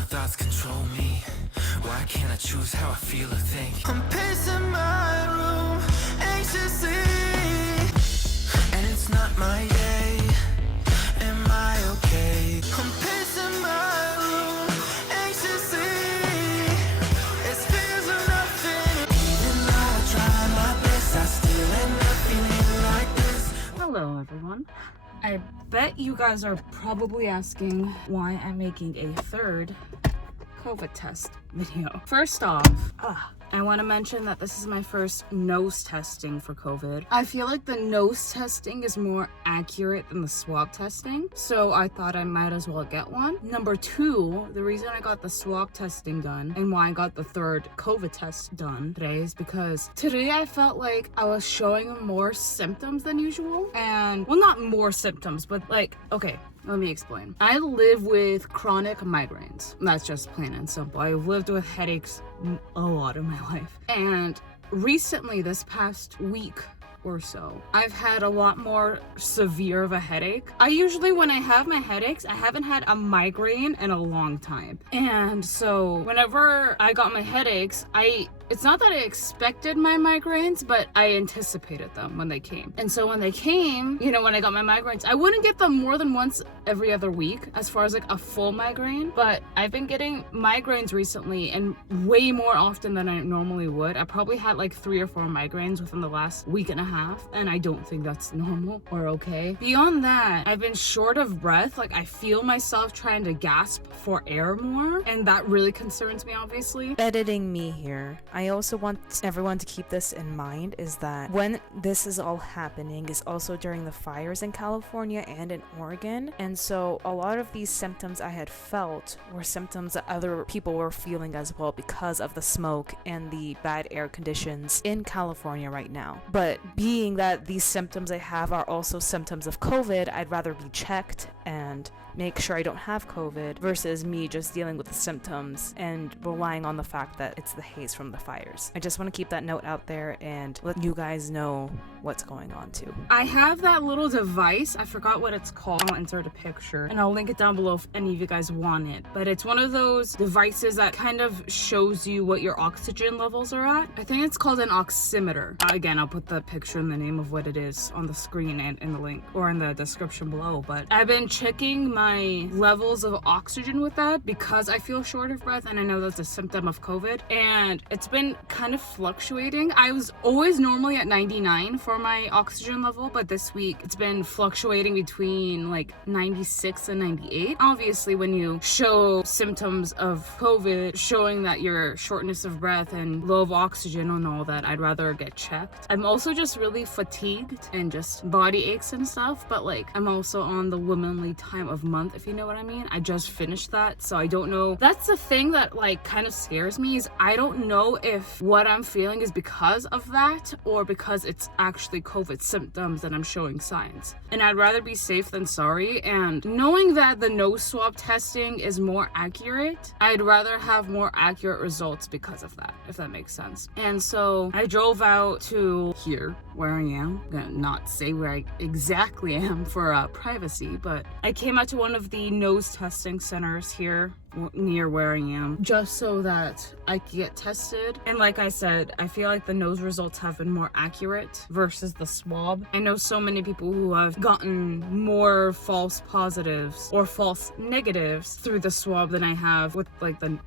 my thoughts control me. Why can't I choose how I feel or think? I'm pacing my room anxiously, and it's not my day. Am I okay? I'm pacing my room anxiously. It feels of nothing. Even though I try my best, I still end up feeling like this. Hello everyone. I bet you guys are probably asking why I'm making a third COVID test video. First off, I want to mention that this is my first nose testing for COVID. I feel like the nose testing is more accurate than the swab testing, so I thought I might as well get one. Number two, the reason I got the swab testing done and why I got the third COVID test done today is because today I felt like I was showing more symptoms than usual. And, well, not more symptoms, but like, okay, let me explain. I live with chronic migraines. That's just plain and simple. I've lived with headaches a lot of my life. And recently, this past week or so, I've had a lot more severe of a headache. I usually, when I have my headaches, I haven't had a migraine in a long time. And so whenever I got my headaches, it's not that I expected my migraines, but I anticipated them when they came. And so when they came, when I got my migraines, I wouldn't get them more than once every other week as far as like a full migraine, but I've been getting migraines recently and way more often than I normally would. I probably had like 3 or 4 migraines within the last week and a half, and I don't think that's normal or okay. Beyond that, I've been short of breath. Like, I feel myself trying to gasp for air more, and that really concerns me, obviously. Editing me here. I also want everyone to keep this in mind, is that when this is all happening is also during the fires in California and in Oregon, and so a lot of these symptoms I had felt were symptoms that other people were feeling as well because of the smoke and the bad air conditions in California right now. But being that these symptoms I have are also symptoms of COVID, I'd rather be checked and make sure I don't have COVID versus me just dealing with the symptoms and relying on the fact that it's the haze from the fires. I just want to keep that note out there and let you guys know what's going on too. I have that little device. I forgot what it's called. I'll insert a picture and I'll link it down below if any of you guys want it. But it's one of those devices that kind of shows you what your oxygen levels are at. I think it's called an oximeter. Again, I'll put the picture and the name of what it is on the screen and in the link or in the description below. But I've been checking my levels of oxygen with that because I feel short of breath, and I know that's a symptom of COVID, and it's been kind of fluctuating. I was always normally at 99 for my oxygen level, but this week it's been fluctuating between like 96 and 98. Obviously, when you show symptoms of COVID showing that you're shortness of breath and low of oxygen and all that, I'd rather get checked. I'm also just really fatigued and just body aches and stuff, but like I'm also on the womanly time of month, if you know what I mean. I just finished that, so I don't know. That's the thing that like kind of scares me, is I don't know if what I'm feeling is because of that or because it's actually COVID symptoms that I'm showing signs. And I'd rather be safe than sorry, and knowing that the nose swab testing is more accurate, I'd rather have more accurate results because of that, if that makes sense. And so I drove out to here where I am. I'm gonna not say where I exactly am for privacy, but I came out to one of the nose testing centers here near where I am just so that I could get tested. And like I said, I feel like the nose results have been more accurate versus the swab. I know so many people who have gotten more false positives or false negatives through the swab than I have with like the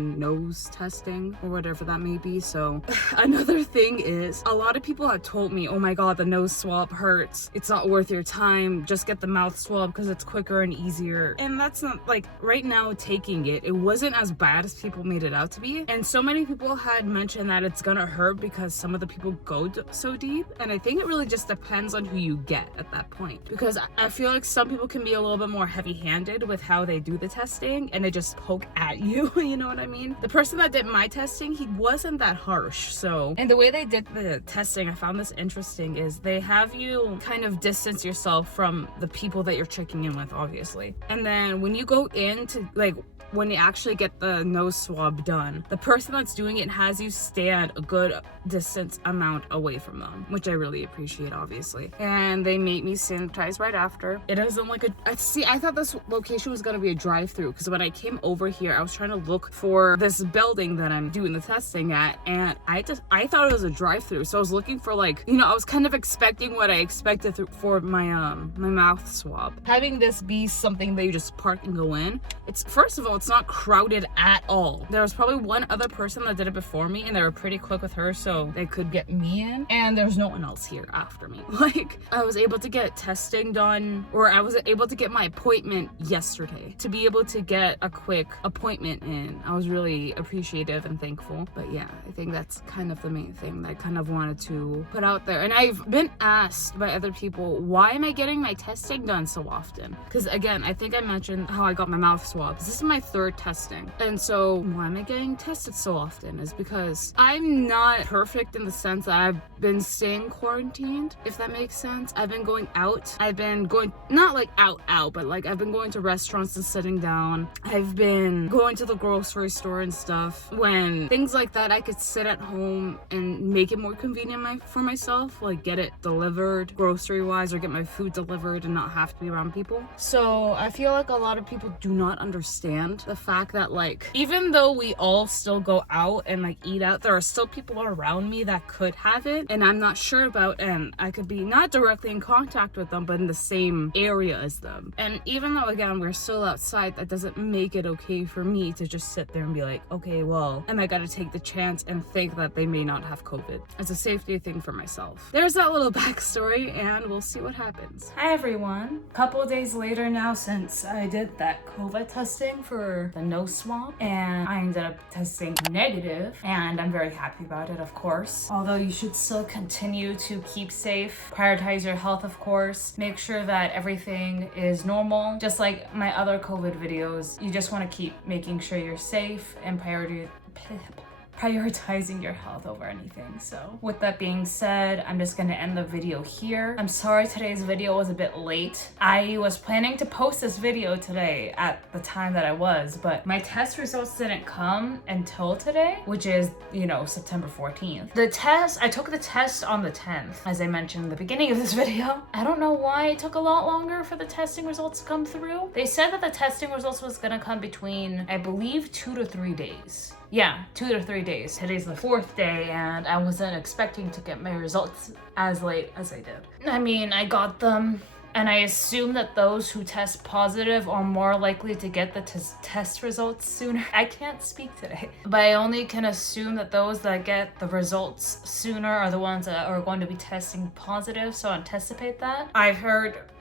nose testing or whatever that may be. So another thing is, a lot of people had told me, oh my god, the nose swab hurts, it's not worth your time, just get the mouth swab because it's quicker and easier. And that's not, like, right now taking it wasn't as bad as people made it out to be. And so many people had mentioned that it's gonna hurt because some of the people go so deep, and I think it really just depends on who you get at that point, because I feel like some people can be a little bit more heavy-handed with how they do the testing and they just poke at you, you know know what I mean? The person that did my testing, he wasn't that harsh. So, and the way they did the testing, I found this interesting, is they have you kind of distance yourself from the people that you're checking in with, obviously. And then when you go in to, like, when you actually get the nose swab done, the person that's doing it has you stand a good distance amount away from them, which I really appreciate, obviously. And they made me sanitize right after. It isn't like I thought this location was gonna be a drive-through, because when I came over here, I was trying to look for this building that I'm doing the testing at, and I thought it was a drive-through. So I was looking for, like, you know, I was kind of expecting what I expected for my my mouth swab. Having this be something that you just park and go in, it's, first of all, it's not crowded at all. There was probably one other person that did it before me, and they were pretty quick with her, so they could get me in, and there's no one else here after me. Like, I was able to get testing done, or I was able to get my appointment yesterday. To be able to get a quick appointment in, I was really appreciative and thankful. But yeah, I think that's kind of the main thing that I kind of wanted to put out there. And I've been asked by other people, why am I getting my testing done so often? Because again, I think I mentioned how I got my mouth swabs. This is my third testing. And so why am I getting tested so often? Is because I'm not perfect in the sense that I've been staying quarantined, if that makes sense. I've been going out. I've been going, not like out, but like I've been going to restaurants and sitting down. I've been going to the grocery store and stuff. When things like that, I could sit at home and make it more convenient for myself, like get it delivered grocery wise, or get my food delivered and not have to be around people. So I feel like a lot of people do not understand the fact that, like, even though we all still go out and like eat out, there are still people around me that could have it and I'm not sure about, and I could be not directly in contact with them but in the same area as them. And even though, again, we're still outside, that doesn't make it okay for me to just sit there and be like, okay, well, am I gonna take the chance and think that they may not have COVID? It's a safety thing for myself. There's that little backstory, and we'll see what happens. Hi everyone. A couple of days later now since I did that COVID testing for the nose swab, and I ended up testing negative, and I'm very happy about it, of course. Although you should still continue to keep safe, prioritize your health, of course, make sure that everything is normal. Just like my other COVID videos, you just want to keep making sure you're safe and prioritizing your health over anything. So with that being said, I'm just gonna end the video here. I'm sorry today's video was a bit late. I was planning to post this video today at the time that I was, but my test results didn't come until today, which is, you know, September 14th. I took the test on the 10th, as I mentioned in the beginning of this video. I don't know why it took a lot longer for the testing results to come through. They said that the testing results was gonna come between, I believe, 2 to 3 days. Yeah, 2 to 3 days. Today's the 4th day, and I wasn't expecting to get my results as late as I did. I mean, I got them, and I assume that those who test positive are more likely to get the test results sooner. I can't speak today, but I only can assume that those that get the results sooner are the ones that are going to be testing positive, so anticipate that.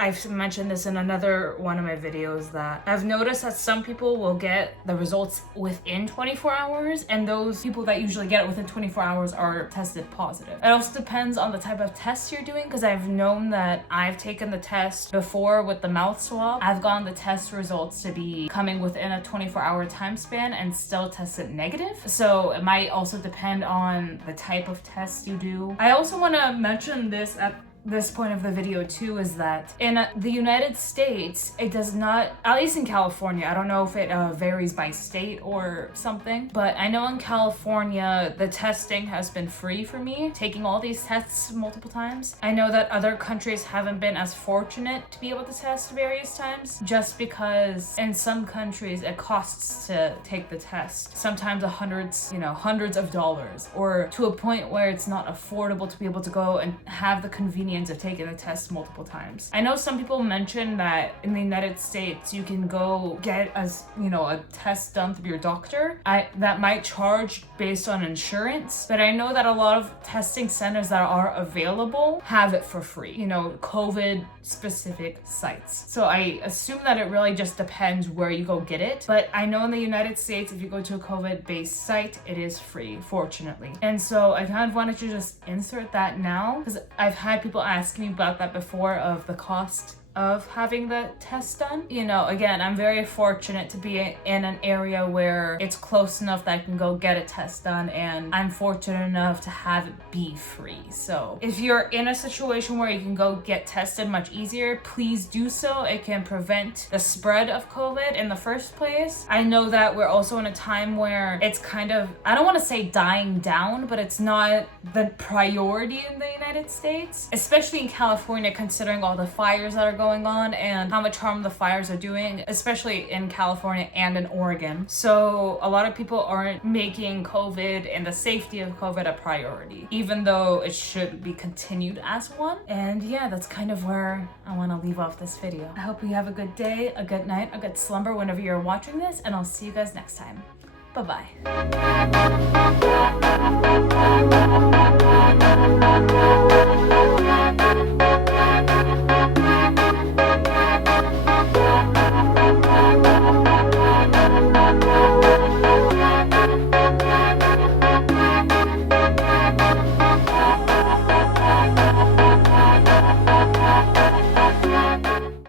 I've mentioned this in another one of my videos that I've noticed that some people will get the results within 24 hours, and those people that usually get it within 24 hours are tested positive. It also depends on the type of test you're doing, because I've known that I've taken the test before with the mouth swab. I've gotten the test results to be coming within a 24-hour time span and still tested negative. So it might also depend on the type of test you do. I also want to mention this at this point of the video too, is that in the United States, it does not, at least in California, I don't know if it varies by state or something, but I know in California, the testing has been free for me, taking all these tests multiple times. I know that other countries haven't been as fortunate to be able to test various times, just because in some countries it costs to take the test. Sometimes hundreds of dollars, or to a point where it's not affordable to be able to go and have the convenience of taking the test multiple times. I know some people mention that in the United States you can go get a test done through your doctor. That might charge based on insurance, but I know that a lot of testing centers that are available have it for free, COVID specific sites. So I assume that it really just depends where you go get it, but I know in the United States, if you go to a COVID based site, it is free, fortunately. And so I kind of wanted to just insert that now, because I've had people ask me about that before, of the cost of having the test done. You know, again, I'm very fortunate to be in an area where it's close enough that I can go get a test done, and I'm fortunate enough to have it be free. So if you're in a situation where you can go get tested much easier, please do so. It can prevent the spread of COVID in the first place. I know that we're also in a time where it's kind of, I don't want to say dying down, but it's not the priority in the United States, especially in California, considering all the fires that are going on and how much harm the fires are doing, especially in California and in Oregon. So a lot of people aren't making COVID and the safety of COVID a priority, even though it should be continued as one. And yeah, that's kind of where I want to leave off this video. I hope you have a good day, a good night, a good slumber whenever you're watching this, and I'll see you guys next time. Bye-bye.